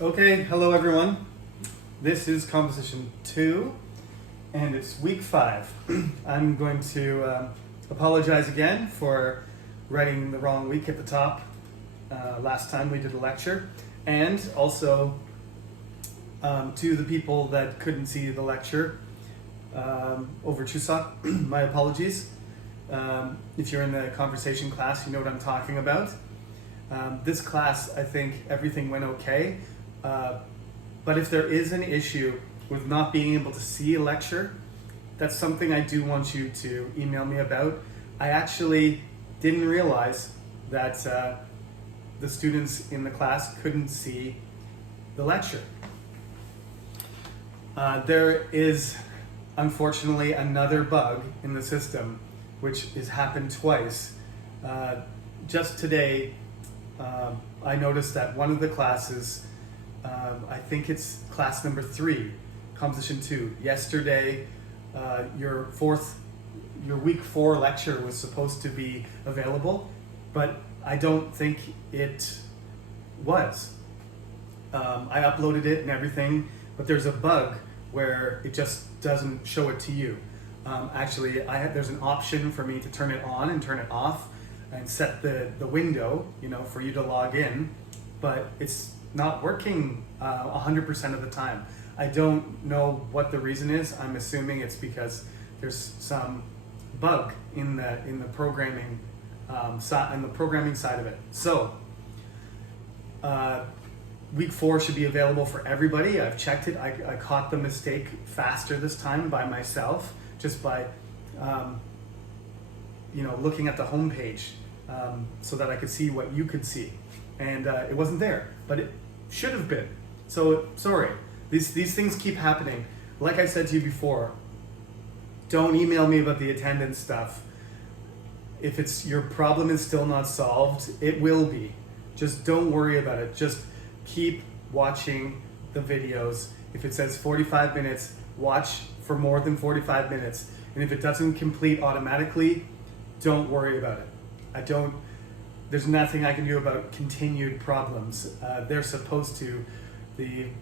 Okay, hello everyone. This is Composition 2, and it's week 5. I'm going to apologize again for writing the wrong week at the top last time we did a lecture, and also to the people that couldn't see the lecture over Chuseok, my apologies. If you're in the conversation class, you know what I'm talking about. This class, I think everything went okay. But if there is an issue with not being able to see a lecture, that's something I do want you to email me about. I actually didn't realize that the students in the class couldn't see the lecture. There is unfortunately another bug in the system, which has happened twice. Just today, I noticed that one of the classes, I think it's class number 3, Composition 2. Yesterday, your week 4 lecture was supposed to be available, but I don't think it was. I uploaded it and everything, but there's a bug where it just doesn't show it to you. Actually, there's an option for me to turn it on and turn it off and set the window, for you to log in, but it's not working 100% of the time. I don't know what the reason is. I'm assuming it's because there's some bug in the programming side of it. So week 4 should be available for everybody. I've checked it. I caught the mistake faster this time by myself, just by looking at the home page so that I could see what you could see, and it wasn't there, but it should have been. So sorry, these things keep happening. Like I said to you before, don't email me about the attendance stuff. If your problem is still not solved, it will be. Just don't worry about it. Just keep watching the videos. If it says 45 minutes, watch for more than 45 minutes. And if it doesn't complete automatically, don't worry about it. There's nothing I can do about continued problems. They're supposed to, the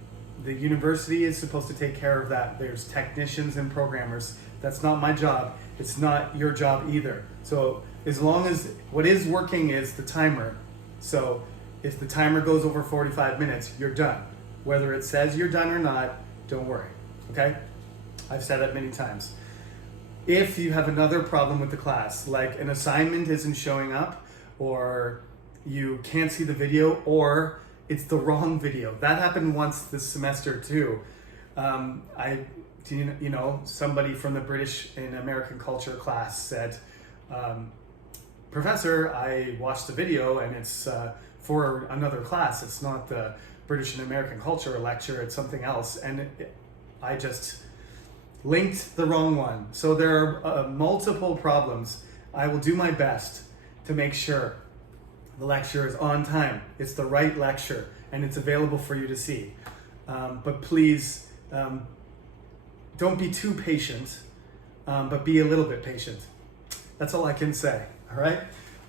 university is supposed to take care of that. There's technicians and programmers. That's not my job. It's not your job either. So as long as what is working is the timer. So if the timer goes over 45 minutes, you're done. Whether it says you're done or not, don't worry, okay? I've said that many times. If you have another problem with the class, like an assignment isn't showing up, or you can't see the video, or it's the wrong video. That happened once this semester too. Somebody from the British and American culture class said, Professor, I watched the video and it's for another class. It's not the British and American culture lecture, it's something else. And I just linked the wrong one. So there are multiple problems. I will do my best to make sure the lecture is on time. It's the right lecture and it's available for you to see. But please, don't be too patient, but be a little bit patient. That's all I can say, all right?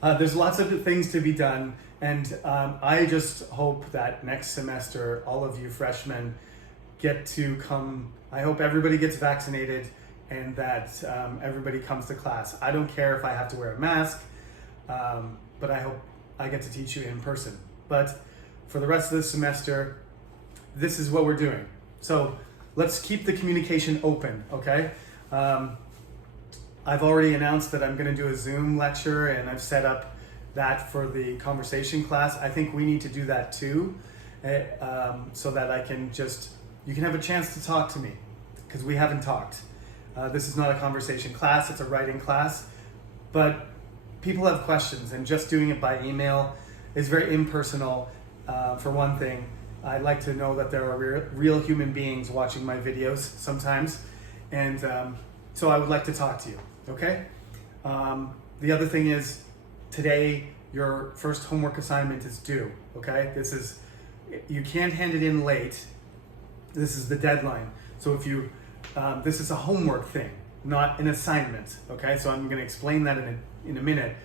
There's lots of things to be done, and I just hope that next semester, all of you freshmen get to come. I hope everybody gets vaccinated and that everybody comes to class. I don't care if I have to wear a mask, but I hope I get to teach you in person. But for the rest of the semester, this is what we're doing. So let's keep the communication open, okay? I've already announced that I'm going to do a Zoom lecture, and I've set up that for the conversation class. I think we need to do that too, so that you can have a chance to talk to me, because we haven't talked. This is not a conversation class, it's a writing class, but people have questions, and just doing it by email is very impersonal. For one thing, I'd like to know that there are real human beings watching my videos sometimes, and so I would like to talk to you, okay? The other thing is, today your first homework assignment is due, okay? You can't hand it in late. This is the deadline. So if this is a homework thing, not an assignment, okay? So I'm gonna explain that in a minute.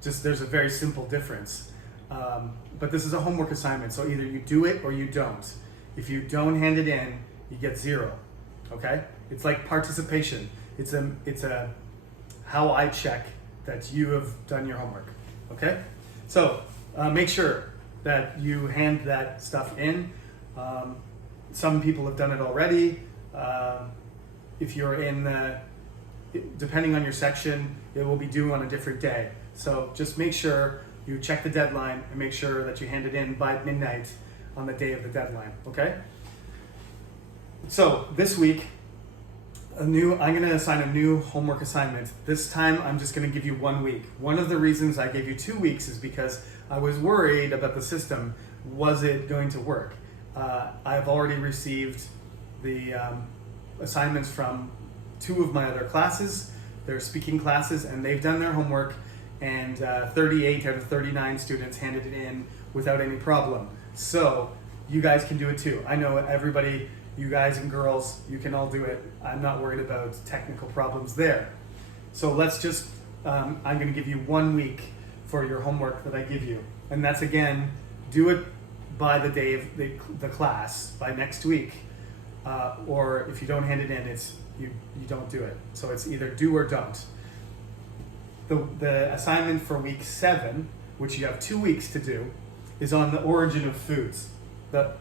Just there's a very simple difference. But this is a homework assignment, so either you do it or you don't. If you don't hand it in, you get 0. Okay? It's like participation. It's a how I check that you have done your homework. Okay? So make sure that you hand that stuff in. Some people have done it already. If you're in depending on your section, it will be due on a different day. So just make sure you check the deadline and make sure that you hand it in by midnight on the day of the deadline, okay? So this week, I'm going to assign a new homework assignment. This time, I'm just going to give you 1 week. One of the reasons I gave you 2 weeks is because I was worried about the system. Was it going to work? I've already received the assignments from 2 of my other classes. They're speaking classes, and they've done their homework, and 38 out of 39 students handed it in without any problem. So you guys can do it too. I know everybody, you guys and girls, you can all do it. I'm not worried about technical problems there. So let's just, I'm going to give you 1 week for your homework that I give you. And that's, again, do it by the day of the class, by next week. Or if you don't hand it in, you don't do it. So it's either do or don't. The assignment for week 7, which you have 2 weeks to do, is on the origin of foods,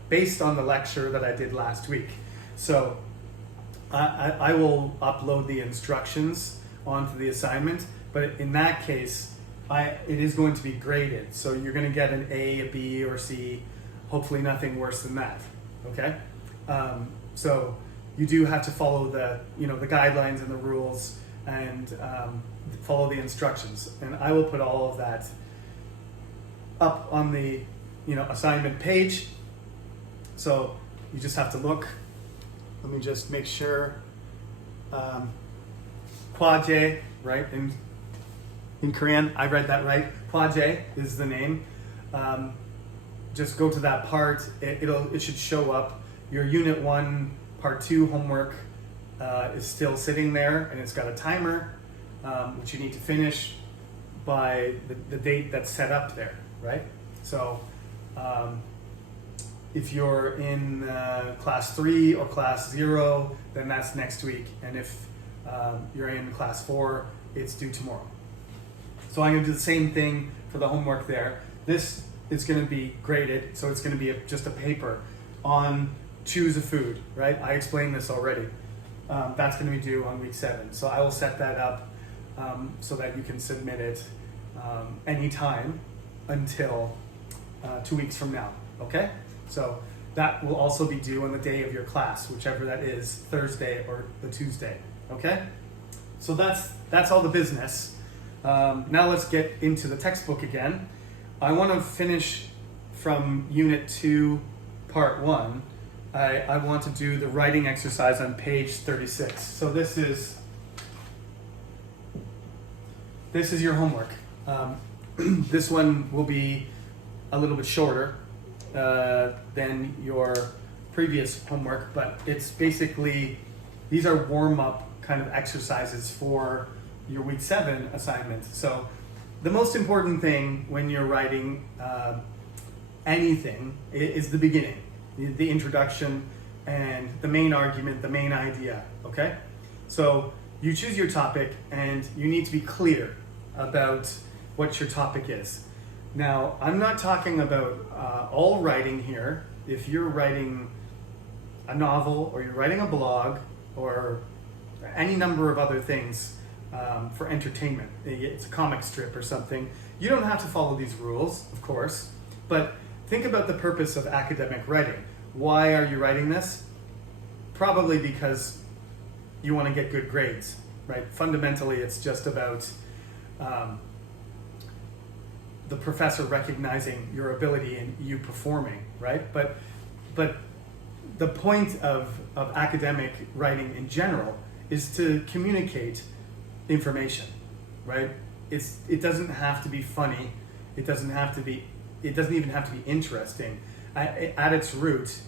based on the lecture that I did last week. So I will upload the instructions onto the assignment, but in that case, it is going to be graded. So you're going to get an A, a B, or C, hopefully nothing worse than that, okay? So you do have to follow the guidelines and the rules and follow the instructions. And I will put all of that up on the assignment page. So you just have to look. Let me just make sure. Kwaje, right? In Korean, I read that right. Kwaje is the name. Just go to that part. It should show up. Your Unit 1, Part 2 homework is still sitting there, and it's got a timer, which you need to finish by the date that's set up there, right? So if you're in class 3 or class 0, then that's next week. And if you're in class 4, it's due tomorrow. So I'm going to do the same thing for the homework there. This is going to be graded, so it's going to be just a paper on choose a food, right? I explained this already. That's going to be due on week 7. So I will set that up so that you can submit it anytime until 2 weeks from now, okay? So that will also be due on the day of your class, whichever that is, Thursday or the Tuesday, okay? So that's all the business. Now let's get into the textbook again. I want to finish from Unit 2, Part 1. I want to do the writing exercise on page 36. So this is your homework. This one will be a little bit shorter than your previous homework, but it's basically, these are warm-up kind of exercises for your week 7 assignment. So the most important thing when you're writing anything is the beginning, the introduction, and the main argument, the main idea, okay? So you choose your topic, and you need to be clear about what your topic is. Now, I'm not talking about all writing here. If you're writing a novel, or you're writing a blog, or any number of other things for entertainment, it's a comic strip or something, you don't have to follow these rules, of course, but think about the purpose of academic writing. Why are you writing this? Probably because you want to get good grades, right? Fundamentally, it's just about the professor recognizing your ability and you performing, right? But the point of academic writing in general is to communicate information, right? It doesn't have to be funny. It doesn't even have to be interesting. At its root,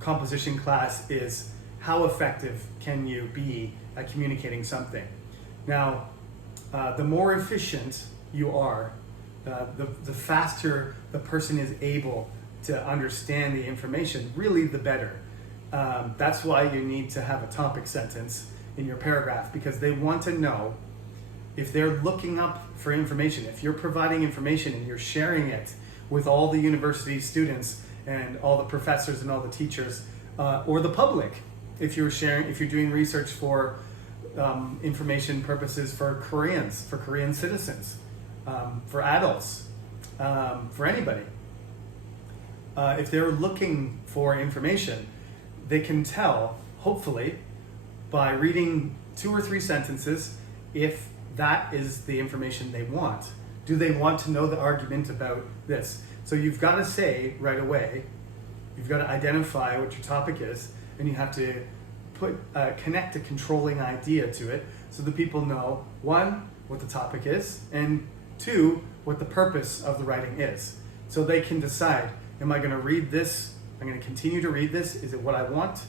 composition class is how effective can you be at communicating something. Now, the more efficient you are, the faster the person is able to understand the information, really the better. That's why you need to have a topic sentence in your paragraph, because they want to know if they're looking up for information, if you're providing information and you're sharing it with all the university students and all the professors and all the teachers, or the public, if you're doing research for information purposes for Koreans, for Korean citizens, for adults, for anybody. If they're looking for information, they can tell, hopefully, by reading 2 or 3 sentences, if that is the information they want. Do they want to know the argument about this? So you've got to say right away, you've got to identify what your topic is, and you have to connect a controlling idea to it so the people know, 1, what the topic is, and 2, what the purpose of the writing is. So they can decide, am I going to read this? I'm going to continue to read this. Is it what I want?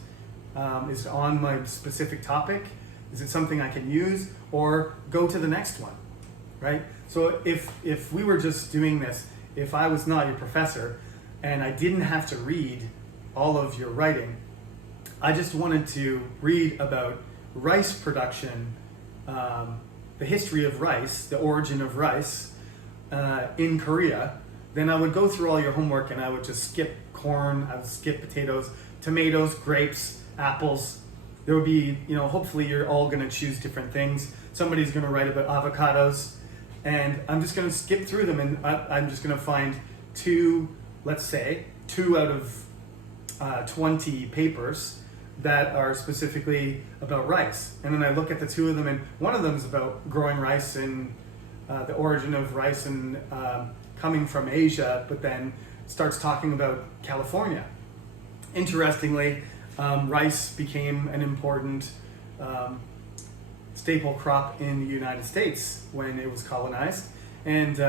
Is it on my specific topic? Is it something I can use? Or go to the next one, right? So if we were just doing this, if I was not your professor and I didn't have to read all of your writing, I just wanted to read about rice production, the history of rice, the origin of rice in Korea, then I would go through all your homework and I would just skip corn, I would skip potatoes, tomatoes, grapes, apples. There would be, hopefully you're all going to choose different things. Somebody's going to write about avocados, and I'm just going to skip through them, and I'm just going to find 2, let's say, 2 out of 20 papers that are specifically about rice. And then I look at the 2 of them, and one of them is about growing rice and the origin of rice and coming from Asia, but then starts talking about California. Interestingly, rice became an important staple crop in the United States when it was colonized. And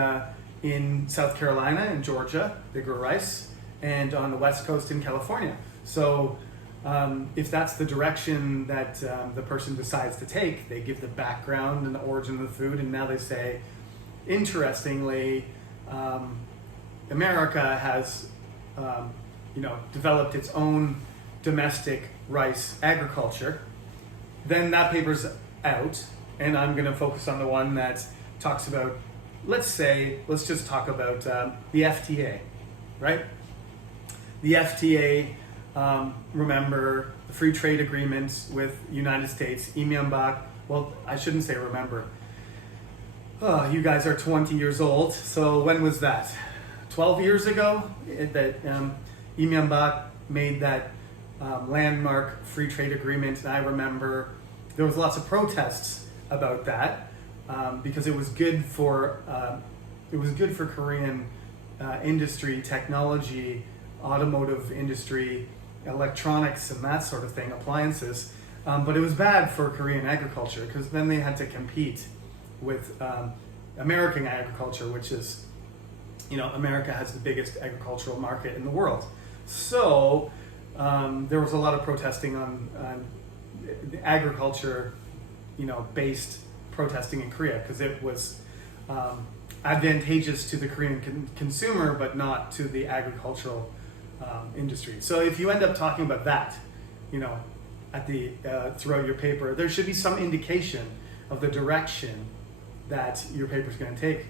in South Carolina and Georgia, they grow rice, and on the West Coast in California. So if that's the direction that the person decides to take, they give the background and the origin of the food, and now they say, interestingly, America has developed its own domestic rice agriculture. Then that paper's out, and I'm going to focus on the one that talks about, let's just talk about the FTA, right? The FTA, remember the free trade agreement with United States, Imyeonbak. Well, I shouldn't say remember. Oh, you guys are 20 years old, so when was that? 12 years ago that Imyeonbak made that landmark free trade agreement, and I remember there was lots of protests about that because it was good for Korean industry, technology, automotive industry, electronics, and that sort of thing, appliances. But it was bad for Korean agriculture because then they had to compete with American agriculture, which is, America has the biggest agricultural market in the world. So there was a lot of protesting on the agriculture, based protesting in Korea because it was advantageous to the Korean consumer, but not to the agricultural industry. So if you end up talking about that, at the throughout your paper, there should be some indication of the direction that your paper is going to take.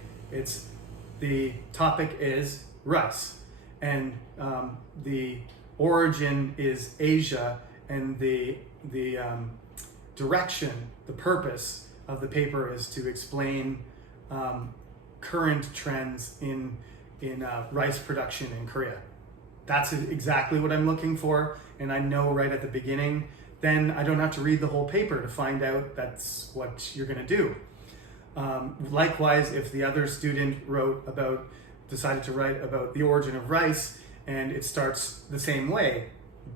The topic is rice, and the origin is Asia, and the direction, the purpose of the paper is to explain current trends in rice production in Korea. That's exactly what I'm looking for, and I know right at the beginning. Then I don't have to read the whole paper to find out that's what you're going to do. Likewise, if the other student decided to write about the origin of rice, and it starts the same way.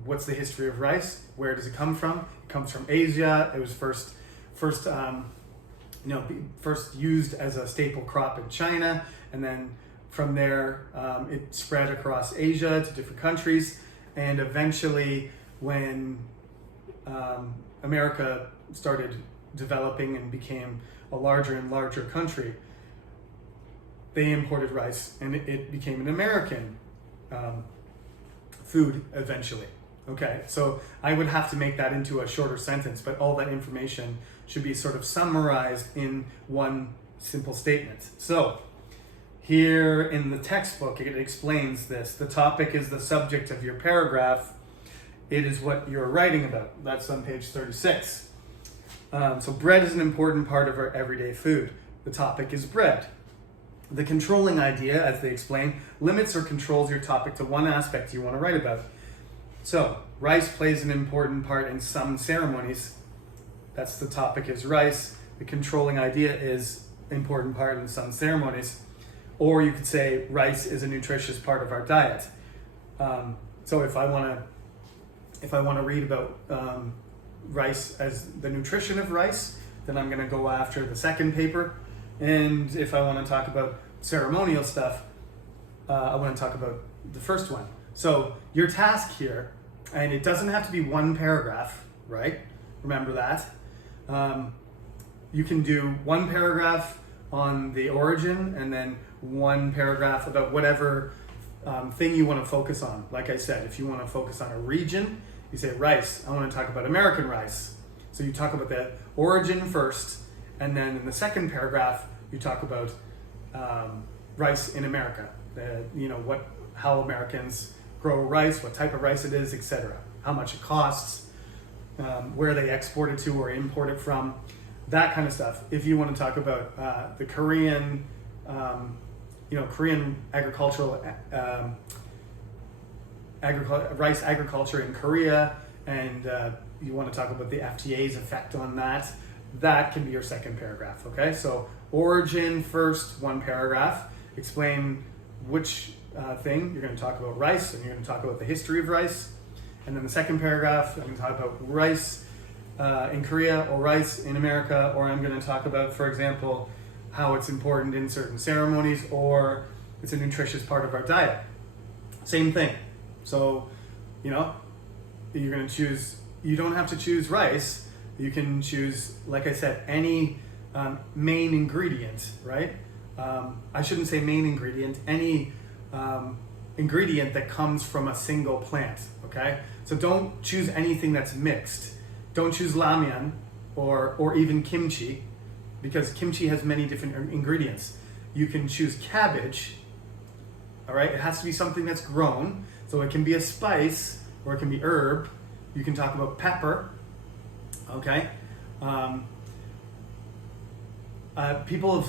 What's the history of rice? Where does it come from? It comes from Asia. It was first used as a staple crop in China, and then from there it spread across Asia to different countries, and eventually when America started developing and became a larger and larger country, they imported rice, and it became an American food eventually. Okay, so I would have to make that into a shorter sentence, but all that information should be sort of summarized in one simple statement. So here in the textbook, it explains this. The topic is the subject of your paragraph. It is what you're writing about. That's on page 36. So bread is an important part of our everyday food. The topic is bread. The controlling idea, as they explain, limits or controls your topic to one aspect you want to write about. So, rice plays an important part in some ceremonies. That's the topic is rice. The controlling idea is important part in some ceremonies. Or you could say rice is a nutritious part of our diet. So if I want to read about rice as the nutrition of rice, then I'm going to go after the second paper. And if I want to talk about ceremonial stuff, I want to talk about the first one. So your task here, and it doesn't have to be one paragraph, right? Remember that. You can do one paragraph on the origin and then one paragraph about whatever thing you want to focus on. Like I said, if you want to focus on a region, you say rice. I want to talk about American rice. So you talk about the origin first, and then in the second paragraph, you talk about rice in America. How Americans grow rice, what type of rice it is, etc. How much it costs, where they export it to or import it from, that kind of stuff. If you want to talk about the Korean, Korean agricultural rice agriculture in Korea, and you want to talk about the FTA's effect on that, that can be your second paragraph. Okay, so origin first, one paragraph, explain which thing you're going to talk about rice, and you're going to talk about the history of rice, and then the second paragraph I'm going to talk about rice in Korea or rice in America, or I'm going to talk about, for example, how it's important in certain ceremonies or it's a nutritious part of our diet. Same thing. So you're going to choose, you don't have to choose rice, you can choose, like I said, any main ingredient, right? I shouldn't say main ingredient, any ingredient that comes from a single plant, okay? So don't choose anything that's mixed. Don't choose ramyeon or even kimchi, because kimchi has many different ingredients. You can choose cabbage, all right? It has to be something that's grown, so it can be a spice or it can be herb. You can talk about pepper, okay? People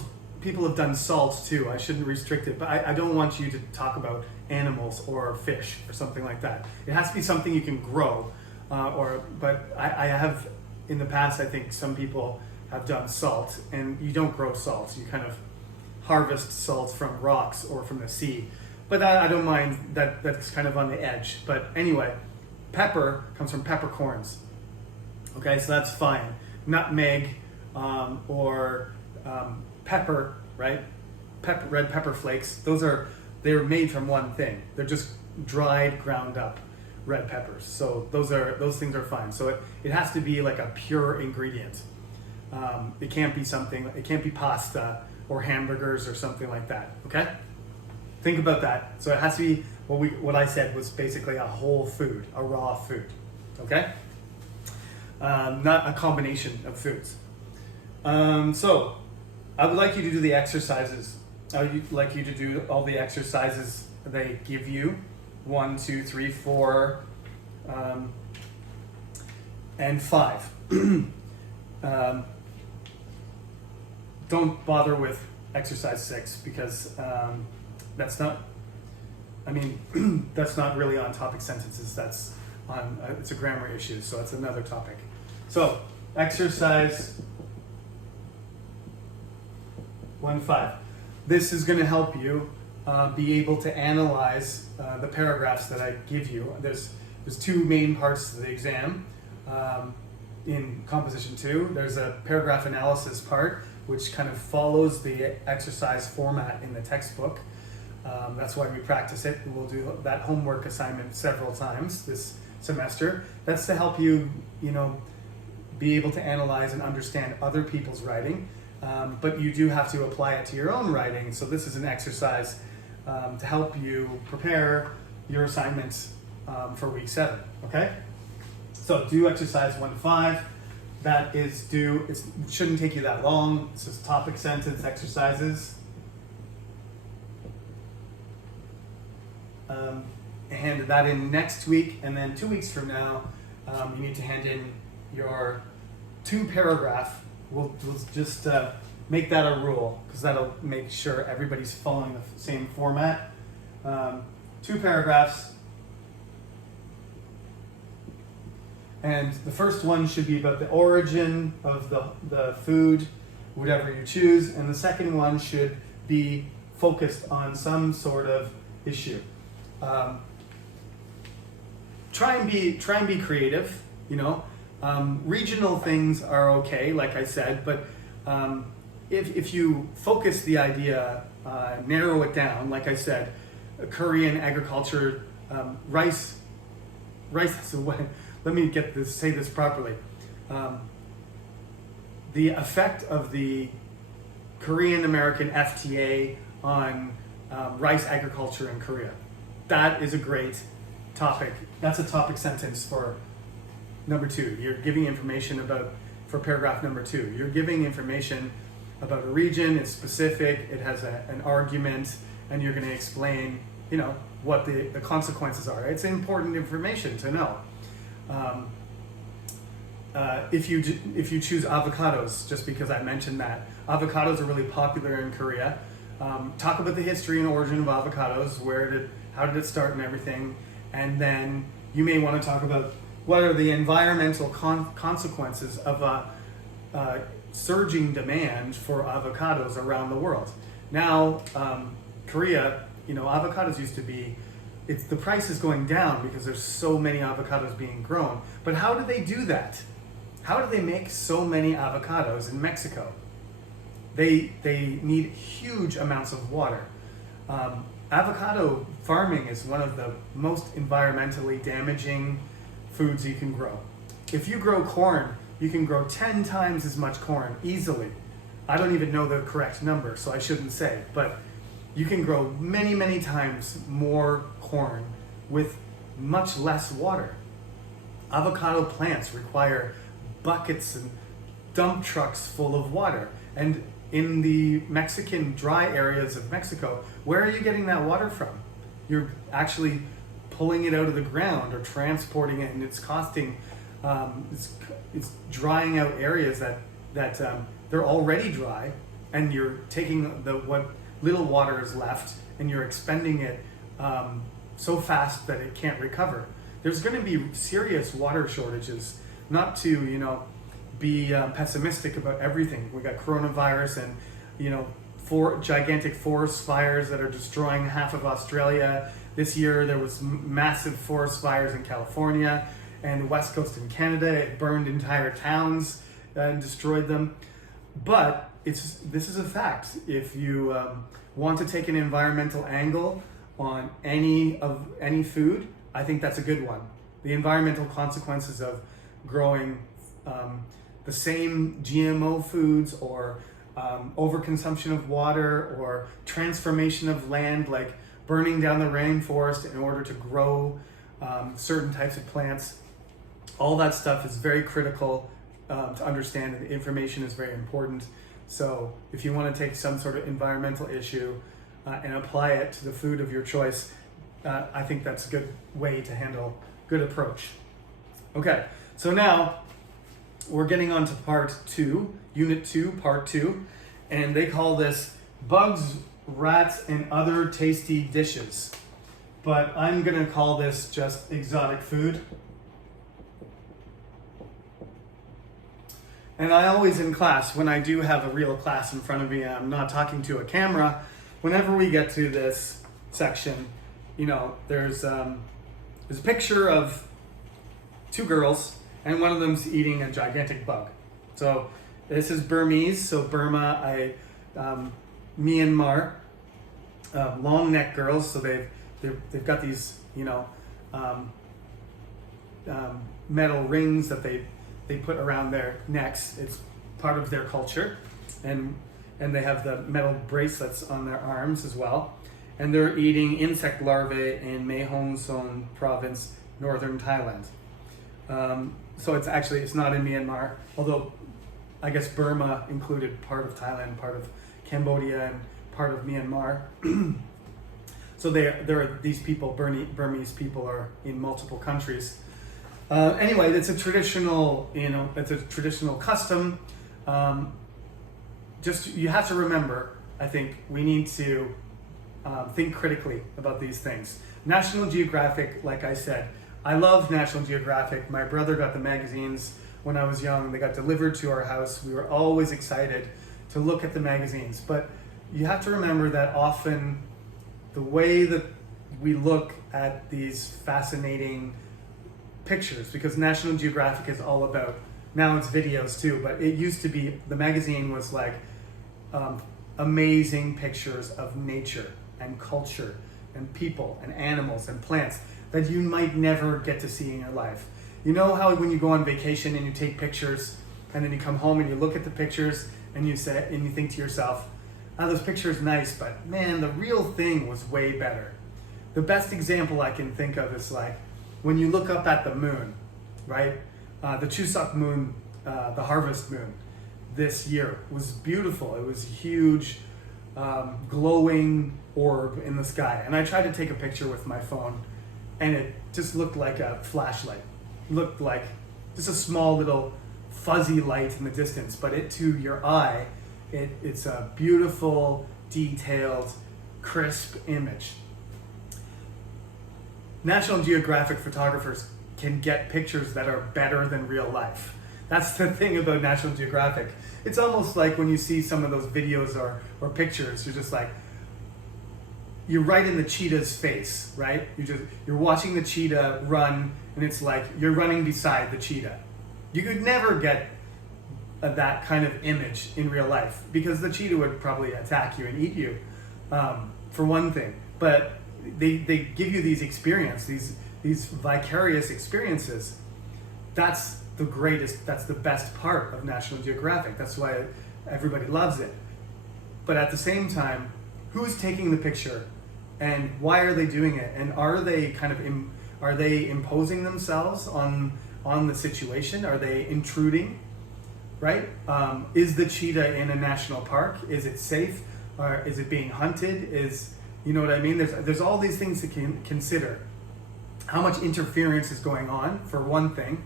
have done salt too. I shouldn't restrict it, but I don't want you to talk about animals or fish or something like that. It has to be something you can grow, but I have, in the past, I think some people have done salt, and you don't grow salt. You kind of harvest salt from rocks or from the sea. But I don't mind that. That's kind of on the edge. But anyway, pepper comes from peppercorns. Okay, so that's fine. Nutmeg or pepper, right? Red pepper flakes. They're made from one thing. They're just dried, ground up red peppers. So those things are fine. So it has to be like a pure ingredient. It can't be pasta or hamburgers or something like that. Okay? Think about that. So it has to be what I said was basically a whole food, a raw food. Okay? Not a combination of foods. So I would like you to do the exercises. I would like you to do all the exercises they give you. 1, 2, 3, 4, and 5. Don't bother with exercise 6 because that's not really on topic sentences. That's on it's a grammar issue, so it's another topic. So exercise 1.5. This is going to help you be able to analyze the paragraphs that I give you. There's two main parts to the exam. In Composition 2, there's a paragraph analysis part, which kind of follows the exercise format in the textbook. That's why we practice it. We'll do that homework assignment several times this semester. That's to help you, be able to analyze and understand other people's writing. But you do have to apply it to your own writing. So this is an exercise to help you prepare your assignments for week 7. Okay? So do exercise 1 to 5. That is due, it shouldn't take you that long. It's just topic sentence exercises. Hand that in next week, and then 2 weeks from now, you need to hand in your 2-paragraph. We'll just make that a rule, because that'll make sure everybody's following the same format. 2 paragraphs. And the first one should be about the origin of the food, whatever you choose. And the second one should be focused on some sort of issue. Try and be creative, you know. Regional things are okay, like I said, but if you focus the idea, narrow it down, like I said, Korean agriculture, rice, so let me say this properly. The effect of the Korean-American FTA on rice agriculture in Korea. That is a great topic. That's a topic sentence for number 2. You're giving information for paragraph number 2. You're giving information about a region, it's specific, it has an argument, and you're going to explain, you know, what the consequences are. It's important information to know. If you choose avocados, just because I mentioned that, avocados are really popular in Korea. Talk about the history and origin of avocados, how did it start and everything, and then you may want to talk about what are the environmental consequences of a surging demand for avocados around the world. Now, Korea, you know, avocados used to be, the price is going down because there's so many avocados being grown. But how do they do that? How do they make so many avocados in Mexico? They need huge amounts of water. Avocado farming is one of the most environmentally damaging foods you can grow. If you grow corn, you can grow 10 times as much corn easily. I don't even know the correct number, so I shouldn't say, but you can grow many, many times more corn with much less water. Avocado plants require buckets and dump trucks full of water. And in the Mexican dry areas of Mexico, where are you getting that water from? You're actually pulling it out of the ground or transporting it, and it's costing, it's drying out areas that they're already dry, and you're taking what little water is left and you're expending it so fast that it can't recover. There's going to be serious water shortages. Not to, you know, be pessimistic about everything. We got coronavirus and, you know, 4 gigantic forest fires that are destroying half of Australia. This year there was massive forest fires in California and the west coast in Canada. It burned entire towns and destroyed them. But this is a fact. If you want to take an environmental angle on any food, I think that's a good one. The environmental consequences of growing the same GMO foods, or overconsumption of water, or transformation of land, like burning down the rainforest in order to grow certain types of plants. All that stuff is very critical to understand, and the information is very important. So if you want to take some sort of environmental issue and apply it to the food of your choice, I think that's a good way to handle, good approach. Okay, so now we're getting on to part 2, unit 2, part 2, and they call this bugs, rats, and other tasty dishes. But I'm gonna call this just exotic food. And I always in class, when I do have a real class in front of me, I'm not talking to a camera, whenever we get to this section, you know, there's a picture of 2 girls, and one of them's eating a gigantic bug. So this is Burmese, so Burma, Myanmar, long neck girls. So they've got these, you know, metal rings that they put around their necks. It's part of their culture, and they have the metal bracelets on their arms as well. and they're eating insect larvae in Mae Hong Son province, northern Thailand. So it's not in Myanmar, although I guess Burma included part of Thailand, part of Cambodia, and part of Myanmar. So there are these people, Burmese people, are in multiple countries. Anyway, it's a traditional, it's a traditional custom. Just you have to remember, I think we need to think critically about these things. National Geographic, like I said, I love National Geographic. My brother got the magazines when I was young. They got delivered to our house. We were always excited to look at the magazines. But you have to remember that often the way that we look at these fascinating pictures, because National Geographic is all about, now it's videos too, but it used to be, the magazine was like amazing pictures of nature and culture and people and animals and plants that you might never get to see in your life. You know how when you go on vacation and you take pictures and then you come home and you look at the pictures and you think to yourself, oh, this picture is nice, but man, the real thing was way better. The best example I can think of is like when you look up at the moon, right? The Chuseok moon, the harvest moon this year was beautiful. It was a huge glowing orb in the sky. And I tried to take a picture with my phone and it just looked like a flashlight. It looked like just a small little fuzzy light in the distance, but it to your eye, it's a beautiful, detailed, crisp image. National Geographic photographers can get pictures that are better than real life. That's the thing about National Geographic. It's almost like when you see some of those videos or pictures, you're just like, you're right in the cheetah's face, right? You're watching the cheetah run, and it's like you're running beside the cheetah. You could never get that kind of image in real life because the cheetah would probably attack you and eat you, for one thing. But they give you these experiences, these vicarious experiences. That's the greatest, that's the best part of National Geographic. That's why everybody loves it. But at the same time, who's taking the picture and why are they doing it? And are they are they imposing themselves on the situation? Are they intruding? Right? Is the cheetah in a national park? Is it safe? Or is it being hunted? You know what I mean? There's all these things to consider. How much interference is going on, for one thing,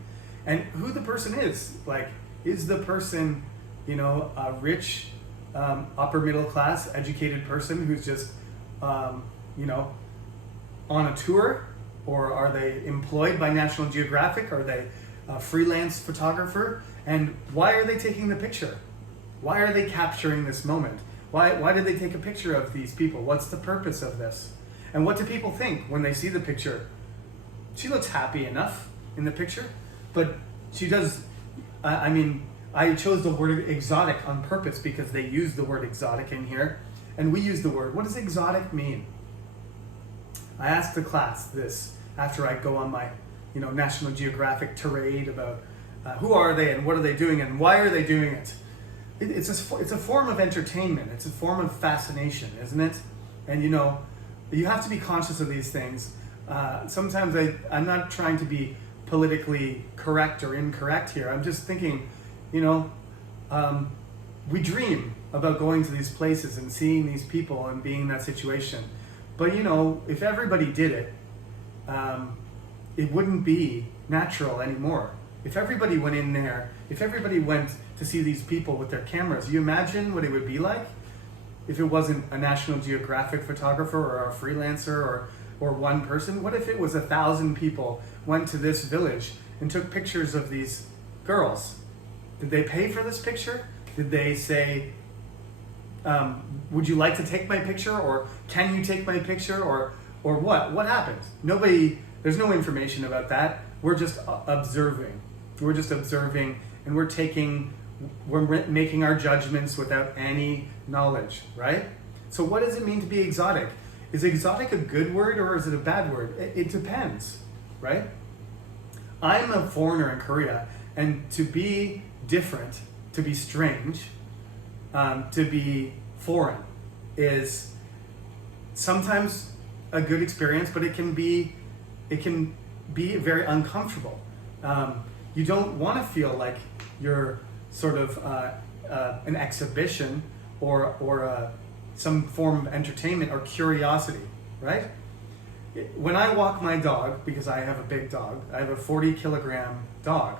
and who the person is. Like, is the person, a rich, upper middle class, educated person who's just, on a tour? Or are they employed by National Geographic? Are they a freelance photographer? And why are they taking the picture? Why are they capturing this moment? Why did they take a picture of these people? What's the purpose of this? And what do people think when they see the picture? She looks happy enough in the picture, but she does, I chose the word exotic on purpose because they use the word exotic in here, and we use the word. What does exotic mean? I asked the class this after I go on my, National Geographic tirade about who are they and what are they doing and why are they doing it. It's a form of entertainment. It's a form of fascination, isn't it? And you have to be conscious of these things. Sometimes I'm not trying to be politically correct or incorrect here. I'm just thinking, we dream about going to these places and seeing these people and being in that situation. But if everybody did it, it wouldn't be natural anymore. If everybody went in there, if everybody went to see these people with their cameras, you imagine what it would be like if it wasn't a National Geographic photographer or a freelancer or one person? What if it was 1,000 people went to this village and took pictures of these girls? Did they pay for this picture? Did they say, would you like to take my picture? Or can you take my picture? Or what? What happened? There's no information about that. We're just observing. We're just observing, and we're making our judgments without any knowledge, right? So what does it mean to be exotic? Is exotic a good word or is it a bad word? It depends, right? I'm a foreigner in Korea, and to be different, to be strange, to be foreign is sometimes a good experience, but it can be very uncomfortable. You don't want to feel like you're sort of an exhibition or some form of entertainment or curiosity, right? When I walk my dog, because I have a big dog, I have a 40-kilogram dog.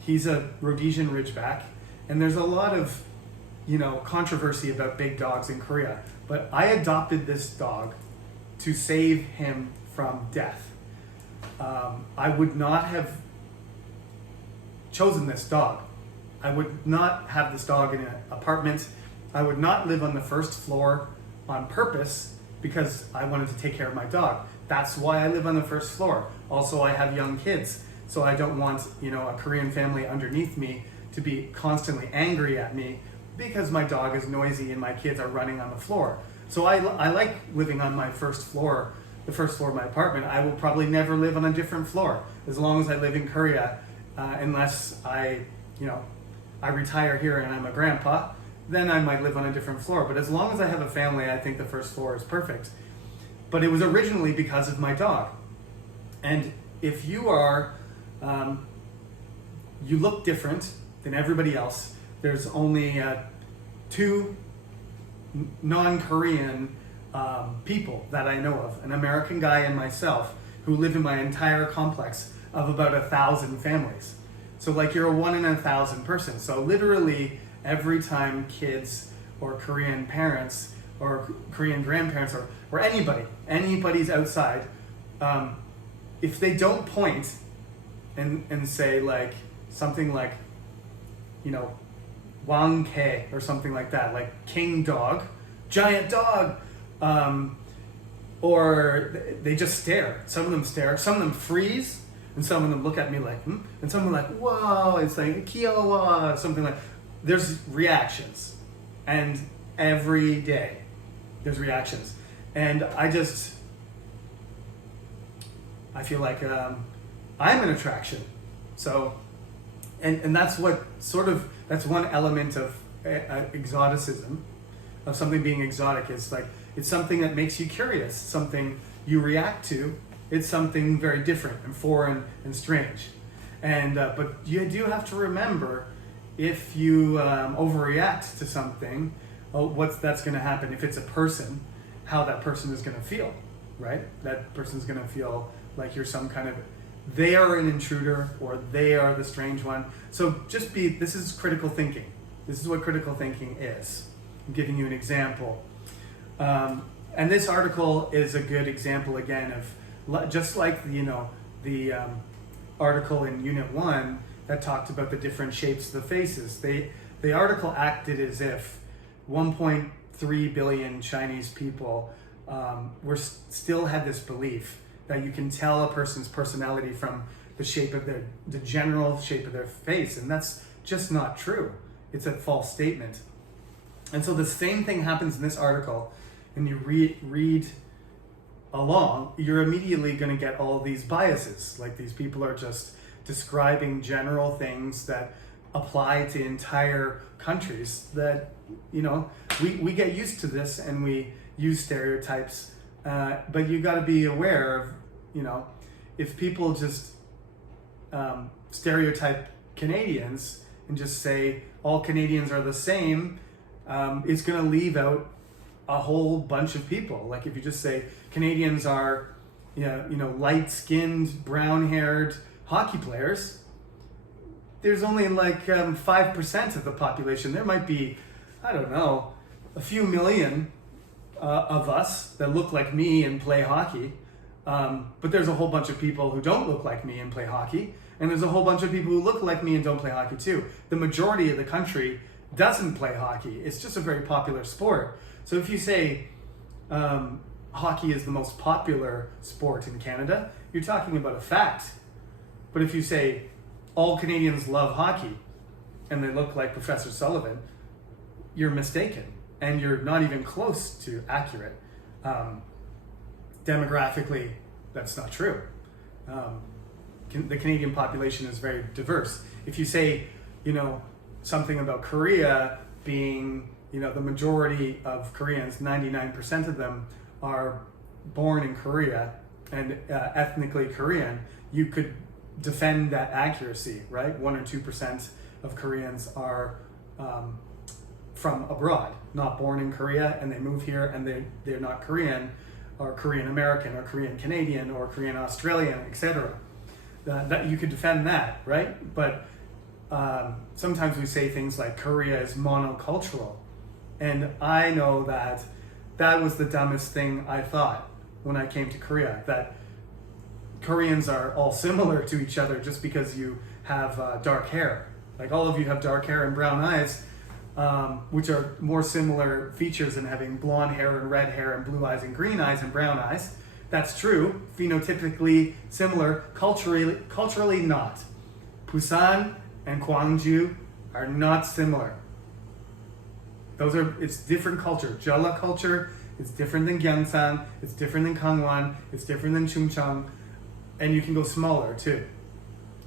He's a Rhodesian Ridgeback, and there's a lot of, controversy about big dogs in Korea. But I adopted this dog to save him from death. I would not have chosen this dog. I would not have this dog in an apartment. I would not live on the first floor on purpose because I wanted to take care of my dog. That's why I live on the first floor. Also, I have young kids, so I don't want, a Korean family underneath me to be constantly angry at me because my dog is noisy and my kids are running on the floor. So I like living on my first floor, the first floor of my apartment. I will probably never live on a different floor as long as I live in Korea, unless I retire here and I'm a grandpa, then I might live on a different floor. But as long as I have a family, I think the first floor is perfect. But it was originally because of my dog. And if you are, you look different than everybody else, there's only 2 non-Korean people that I know of, an American guy and myself, who live in my entire complex of about 1,000 families. So like you're a 1 in 1,000 person. So literally every time kids or Korean parents or Korean grandparents or anybody's outside, if they don't point and say like something like, Wang Ke or something like that, like king dog, giant dog, or they just stare. Some of them stare, some of them freeze, and some of them look at me like, and some of them like, whoa, it's like, Kiowa, something like, there's reactions. And every day there's reactions. And I feel like I'm an attraction. So, and that's what that's one element of exoticism, of something being exotic, is like, it's something that makes you curious, something you react to. It's something very different and foreign and strange. And but you do have to remember, if you overreact to something, that's going to happen. If it's a person, how that person is going to feel, right? That person's going to feel like you're some kind of, they are an intruder or they are the strange one. So this is critical thinking. This is what critical thinking is. I'm giving you an example. And this article is a good example again of, just like the article in Unit 1 that talked about the different shapes of the faces. The article acted as if 1.3 billion Chinese people still had this belief that you can tell a person's personality from the general shape of their face, and that's just not true. It's a false statement. And so the same thing happens in this article, and you read along, you're immediately going to get all these biases. Like, these people are just describing general things that apply to entire countries that, we get used to this and we use stereotypes, but you got to be aware of, if people just stereotype Canadians and just say all Canadians are the same, it's going to leave out a whole bunch of people. Like, if you just say Canadians are, light-skinned, brown-haired hockey players, there's only like 5% of the population. There might be, I don't know, a few million of us that look like me and play hockey. But there's a whole bunch of people who don't look like me and play hockey. And there's a whole bunch of people who look like me and don't play hockey too. The majority of the country doesn't play hockey. It's just a very popular sport. So if you say hockey is the most popular sport in Canada, you're talking about a fact. But if you say all Canadians love hockey and they look like Professor Sullivan, you're mistaken. And you're not even close to accurate. Demographically, that's not true. The Canadian population is very diverse. If you say, something about Korea being the majority of Koreans, 99% of them, are born in Korea and ethnically Korean, you could defend that accuracy, right? 1 or 2% of Koreans are from abroad, not born in Korea, and they move here and they're not Korean, or Korean American, or Korean Canadian, or Korean Australian, etc. That you could defend that, right? But sometimes we say things like Korea is monocultural, and I know that was the dumbest thing I thought when I came to Korea, that Koreans are all similar to each other just because you have dark hair. Like, all of you have dark hair and brown eyes, which are more similar features than having blonde hair and red hair and blue eyes and green eyes and brown eyes. That's true, phenotypically similar, culturally not. Busan and Gwangju are not similar. It's different culture. Jeolla culture is different than Gyeongsang, it's different than Gangwon, it's different than Chungcheong, and you can go smaller too,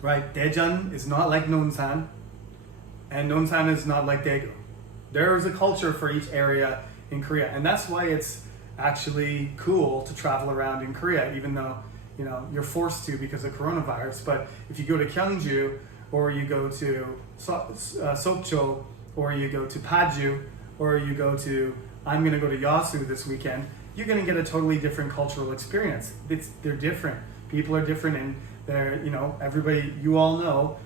right? Daejeon is not like Nonsan, and Nonsan is not like Daegu. There is a culture for each area in Korea, and that's why it's actually cool to travel around in Korea, even though you're forced to because of coronavirus. But if you go to Gyeongju, or you go to Sokcho, or you go to Paju, or you go to, I'm going to go to Yeosu this weekend, you're going to get a totally different cultural experience. They're different. People are different, and they're, everybody, you all know,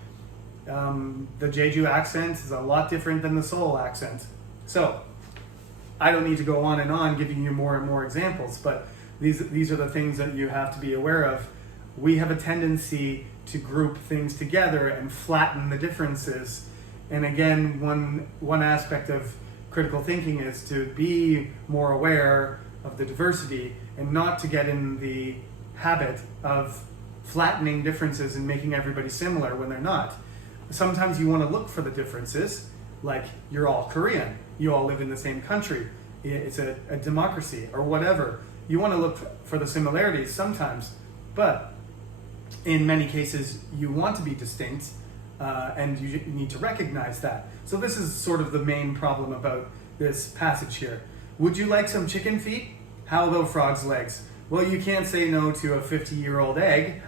the Jeju accent is a lot different than the Seoul accent. So I don't need to go on and on giving you more and more examples, but these are the things that you have to be aware of. We have a tendency to group things together and flatten the differences. And again, one aspect of critical thinking is to be more aware of the diversity and not to get in the habit of flattening differences and making everybody similar when they're not. Sometimes you want to look for the differences, like you're all Korean, you all live in the same country, it's a democracy or whatever. You want to look for the similarities sometimes, but in many cases you want to be distinct, and you need to recognize that. So this is sort of the main problem about this passage here. Would you like some chicken feet? How about frog's legs? Well, you can't say no to a 50-year-old egg.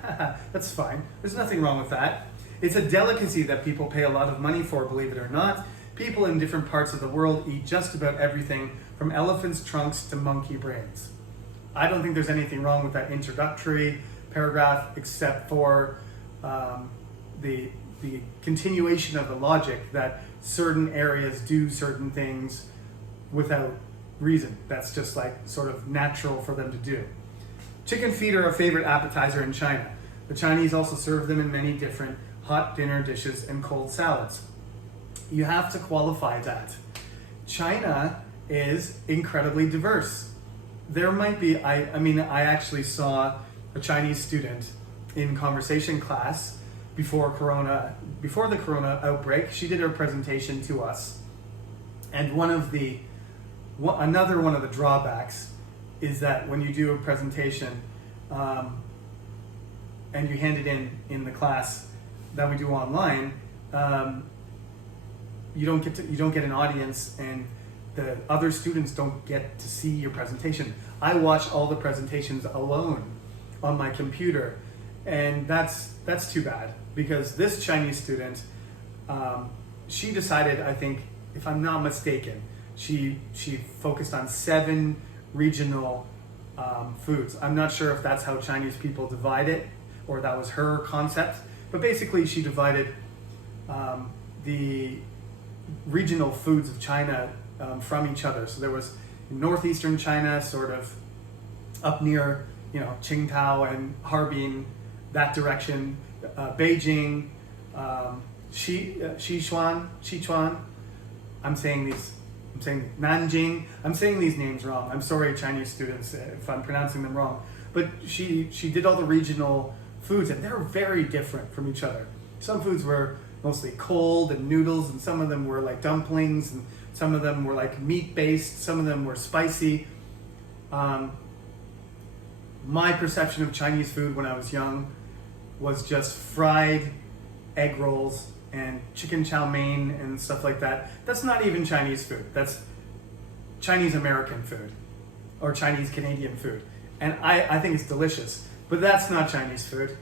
That's fine. There's nothing wrong with that. It's a delicacy that people pay a lot of money for, believe it or not. People in different parts of the world eat just about everything, from elephants' trunks to monkey brains. I don't think there's anything wrong with that introductory paragraph, except for the continuation of the logic that certain areas do certain things without reason. That's just like sort of natural for them to do. Chicken feet are a favorite appetizer in China. The Chinese also serve them in many different hot dinner dishes and cold salads. You have to qualify that. China is incredibly diverse. There might be, I actually saw a Chinese student in conversation class before the corona outbreak. She did her presentation to us, and another one of the drawbacks is that when you do a presentation and you hand it in the class that we do online, you don't get an audience, and the other students don't get to see your presentation. I watch all the presentations alone on my computer, and that's too bad, because this Chinese student, she decided, I think, if I'm not mistaken, she focused on 7 regional foods. I'm not sure if that's how Chinese people divide it, or that was her concept, but basically she divided the regional foods of China from each other. So there was northeastern China, sort of up near Qingdao and Harbin, that direction, Beijing, Sichuan. I'm saying Nanjing. I'm saying these names wrong. I'm sorry, Chinese students, if I'm pronouncing them wrong. But she did all the regional foods, and they're very different from each other. Some foods were mostly cold and noodles, and some of them were like dumplings, and some of them were like meat-based, some of them were spicy. My perception of Chinese food when I was young was just fried egg rolls and chicken chow mein and stuff like that. That's not even Chinese food. That's Chinese American food or Chinese Canadian food. And I think it's delicious, but that's not Chinese food.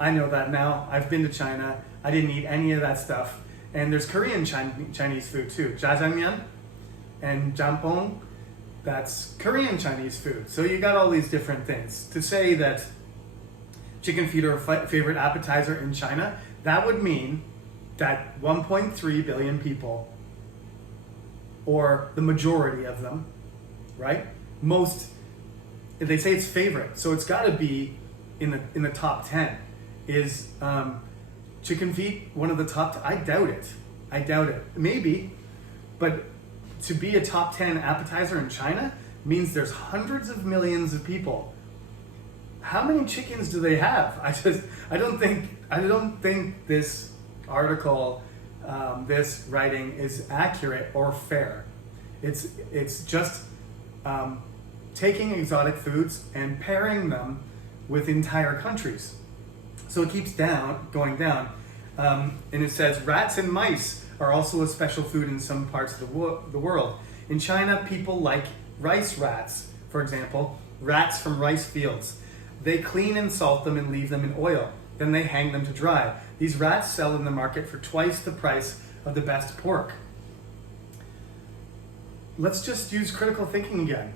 I know that now. I've been to China. I didn't eat any of that stuff. And there's Korean Chinese food too. Jjajangmyeon and jampong, that's Korean Chinese food. So you got all these different things. To say that chicken feet are a favorite appetizer in China, that would mean that 1.3 billion people, or the majority of them, right? Most, they say it's favorite, so it's got to be in the top 10. Is chicken feet one of the top? I doubt it. I doubt it. Maybe, but to be a top 10 appetizer in China means there's hundreds of millions of people. How many chickens do they have? I don't think this article, this writing is accurate or fair. It's just taking exotic foods and pairing them with entire countries. So it keeps going down. And it says rats and mice are also a special food in some parts of the world. In China, people like rice rats, for example, rats from rice fields. They clean and salt them and leave them in oil. Then they hang them to dry. These rats sell in the market for twice the price of the best pork. Let's just use critical thinking again.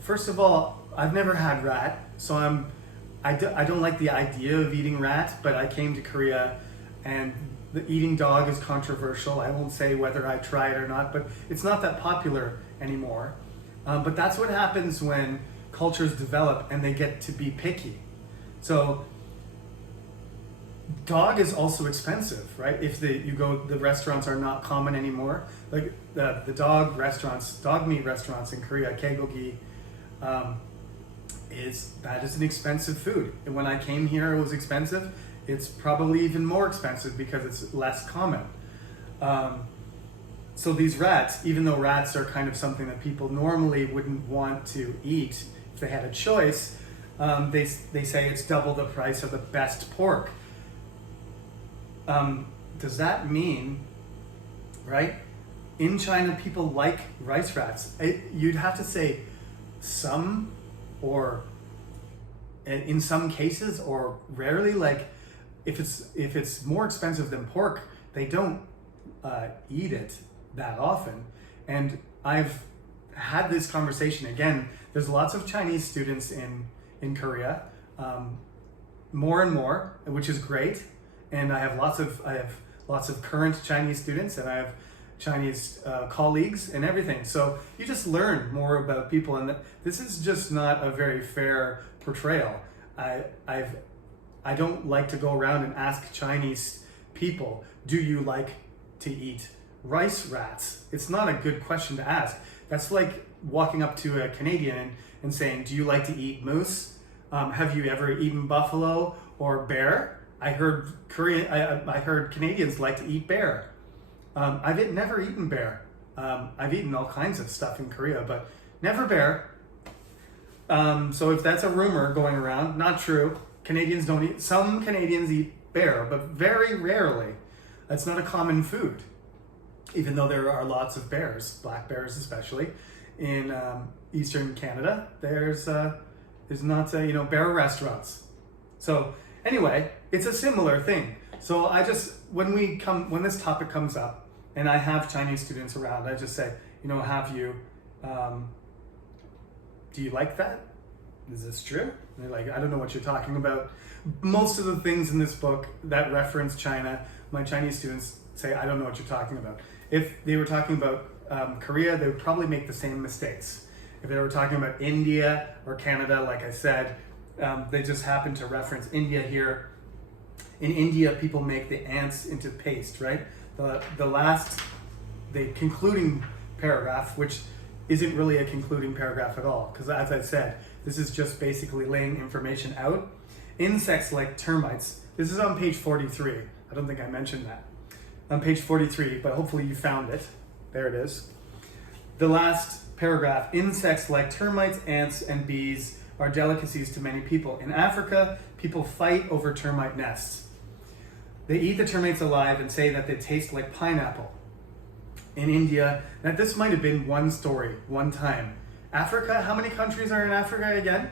First of all, I've never had rat, so I don't like the idea of eating rat, but I came to Korea and the eating dog is controversial. I won't say whether I try it or not, but it's not that popular anymore. But that's what happens when cultures develop and they get to be picky. So dog is also expensive, right? If the restaurants are not common anymore. Like the dog meat restaurants in Korea, Kaegogi, that is an expensive food. And when I came here, it was expensive. It's probably even more expensive because it's less common. So these rats, even though rats are kind of something that people normally wouldn't want to eat if they had a choice, they say it's double the price of the best pork. Does that mean, right? In China, people like rice rats. You'd have to say some, or in some cases, or rarely. Like if it's more expensive than pork, they don't eat it that often. And I've had this conversation again. There's lots of Chinese students in Korea, more and more, which is great. And I have lots of current Chinese students, and I have Chinese colleagues and everything. So you just learn more about people, and this is just not a very fair portrayal. I don't like to go around and ask Chinese people, do you like to eat rice rats? It's not a good question to ask. That's like walking up to a Canadian and saying, do you like to eat moose? Have you ever eaten buffalo or bear? I heard Canadians like to eat bear. I've never eaten bear. I've eaten all kinds of stuff in Korea, but never bear. So if that's a rumor going around, not true. Canadians don't eat. Some Canadians eat bear, but very rarely. That's not a common food, even though there are lots of bears, black bears especially, in Eastern Canada. There's not bear restaurants. So anyway, it's a similar thing. So when this topic comes up and I have Chinese students around, I just say, do you like that? Is this true? And they're like, I don't know what you're talking about. Most of the things in this book that reference China, my Chinese students say, I don't know what you're talking about. If they were talking about Korea, they would probably make the same mistakes. If they were talking about India or Canada, like I said, they just happen to reference India here. In India, people make the ants into paste, right? The concluding paragraph, which isn't really a concluding paragraph at all, because as I said, this is just basically laying information out. Insects like termites, this is on page 43. I don't think I mentioned that. On page 43, but hopefully you found it. There it is. The last paragraph, insects like termites, ants, and bees are delicacies to many people. In Africa, people fight over termite nests. They eat the termites alive and say that they taste like pineapple. in India. That this might have been one story, one time. Africa, how many countries are in Africa again?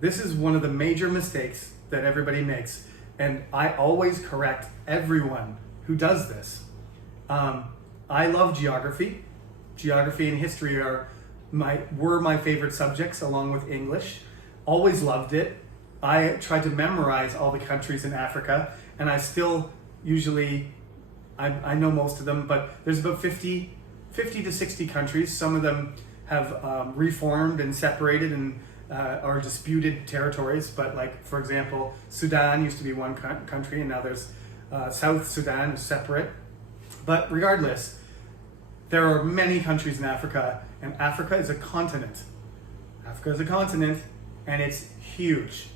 This is one of the major mistakes that everybody makes. And I always correct everyone who does this. I love geography. Geography and history were my favorite subjects along with English. Always loved it. I tried to memorize all the countries in Africa, and I still usually, I know most of them, but there's about 50 to 60 countries. Some of them have reformed and separated and are disputed territories, but like, for example, Sudan used to be one country, and now there's South Sudan is separate. But regardless, there are many countries in Africa, and Africa is a continent. Africa is a continent, and it's huge.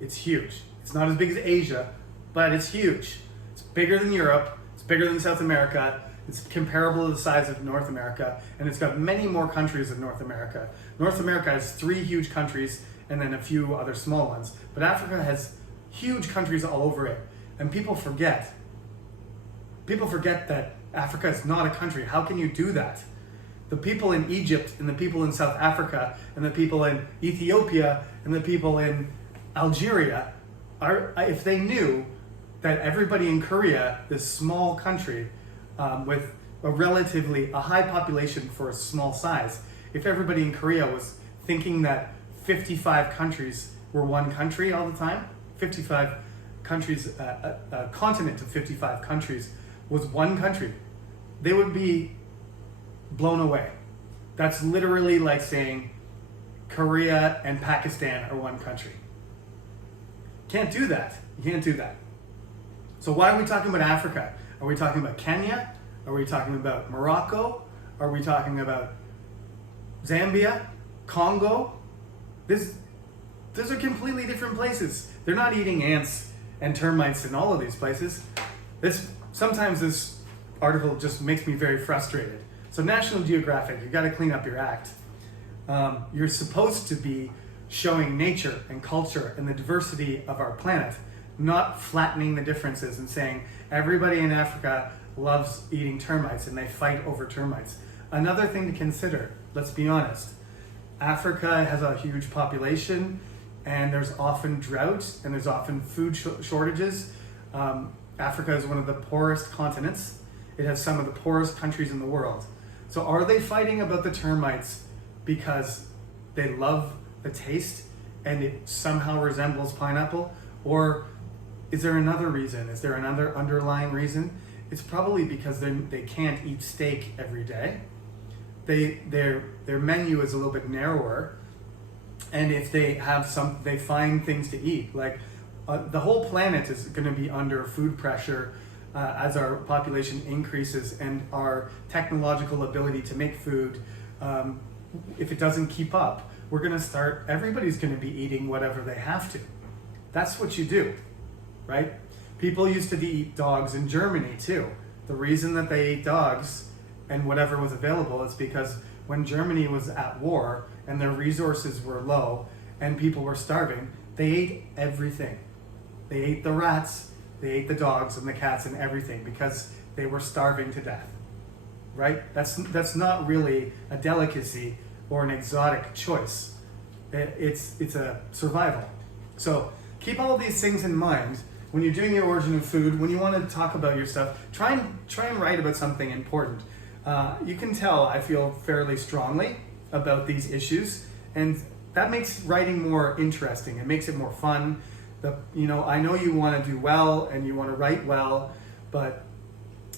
It's huge. It's not as big as Asia, but it's huge. It's bigger than Europe. It's bigger than South America. It's comparable to the size of North America, and it's got many more countries than North America. North America has 3 huge countries and then a few other small ones, but Africa has huge countries all over it, and people forget. People forget that Africa is not a country. How can you do that? The people in Egypt and the people in South Africa and the people in Ethiopia and the people in Algeria, if they knew that everybody in Korea, this small country with a high population for a small size, if everybody in Korea was thinking that 55 countries were one country all the time, 55 countries, a continent of 55 countries was one country, they would be blown away. That's literally like saying Korea and Pakistan are one country. Can't do that. You can't do that. So why are we talking about Africa? Are we talking about Kenya? Are we talking about Morocco? Are we talking about Zambia? Congo? These are completely different places. They're not eating ants and termites in all of these places. Sometimes this article just makes me very frustrated. So National Geographic, you got to clean up your act. You're supposed to be showing nature and culture and the diversity of our planet, not flattening the differences and saying everybody in Africa loves eating termites and they fight over termites. Another thing to consider, let's be honest, Africa has a huge population and there's often droughts and there's often food shortages. Africa is one of the poorest continents. It has some of the poorest countries in the world. So are they fighting about the termites because they love the taste and it somehow resembles pineapple? Or is there another reason? Is there another underlying reason? It's probably because they can't eat steak every day. Their menu is a little bit narrower, and if they have they find things to eat. Like the whole planet is going to be under food pressure as our population increases and our technological ability to make food. If it doesn't keep up, everybody's going to be eating whatever they have to. That's what you do, right? People used to eat dogs in Germany too. The reason that they ate dogs and whatever was available is because when Germany was at war and their resources were low and people were starving, they ate everything. They ate the rats, they ate the dogs and the cats and everything because they were starving to death, right? That's not really a delicacy or an exotic choice. It's a survival. So keep all of these things in mind when you're doing your origin of food. When you want to talk about your stuff, try and write about something important. You can tell I feel fairly strongly about these issues, and that makes writing more interesting. It makes it more fun. I know you want to do well and you want to write well, but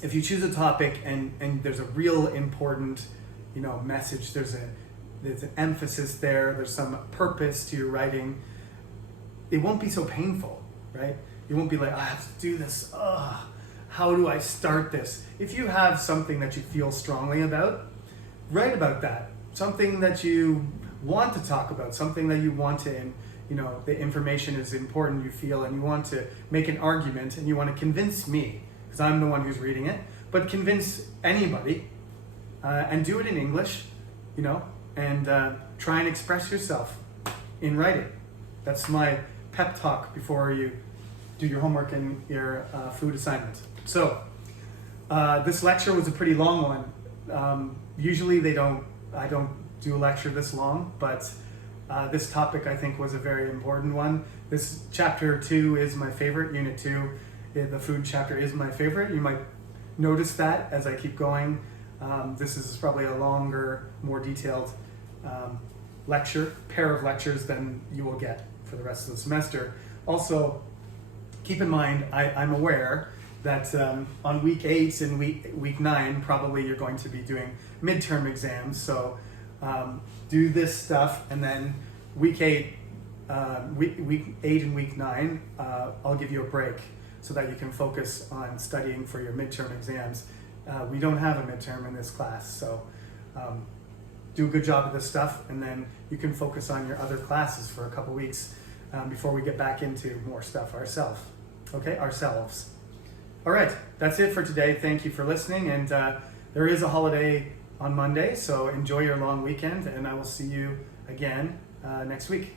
if you choose a topic and there's a real important, message, there's an emphasis there, there's some purpose to your writing, it won't be so painful, right? You won't be like, I have to do this. How do I start this? If you have something that you feel strongly about, write about that. Something that you want to talk about, something that you want to, the information is important, you feel, and you want to make an argument and you want to convince me, because I'm the one who's reading it, but convince anybody and do it in English, and try and express yourself in writing. That's my pep talk before you do your homework and your food assignment. So This lecture was a pretty long one. Usually I don't do a lecture this long, but this topic I think was a very important one. This chapter 2 is my favorite, unit 2, the food chapter is my favorite. You might notice that as I keep going. This is probably a longer, more detailed pair of lectures than you will get for the rest of the semester. Also, keep in mind, I'm aware that on week 8 and week 9, probably you're going to be doing midterm exams. So do this stuff, and then week 8 and week 9, I'll give you a break so that you can focus on studying for your midterm exams. We don't have a midterm in this class, so do a good job of this stuff, and then you can focus on your other classes for a couple weeks before we get back into more stuff ourselves. All right, that's it for today. Thank you for listening, and there is a holiday on Monday, so enjoy your long weekend, and I will see you again next week.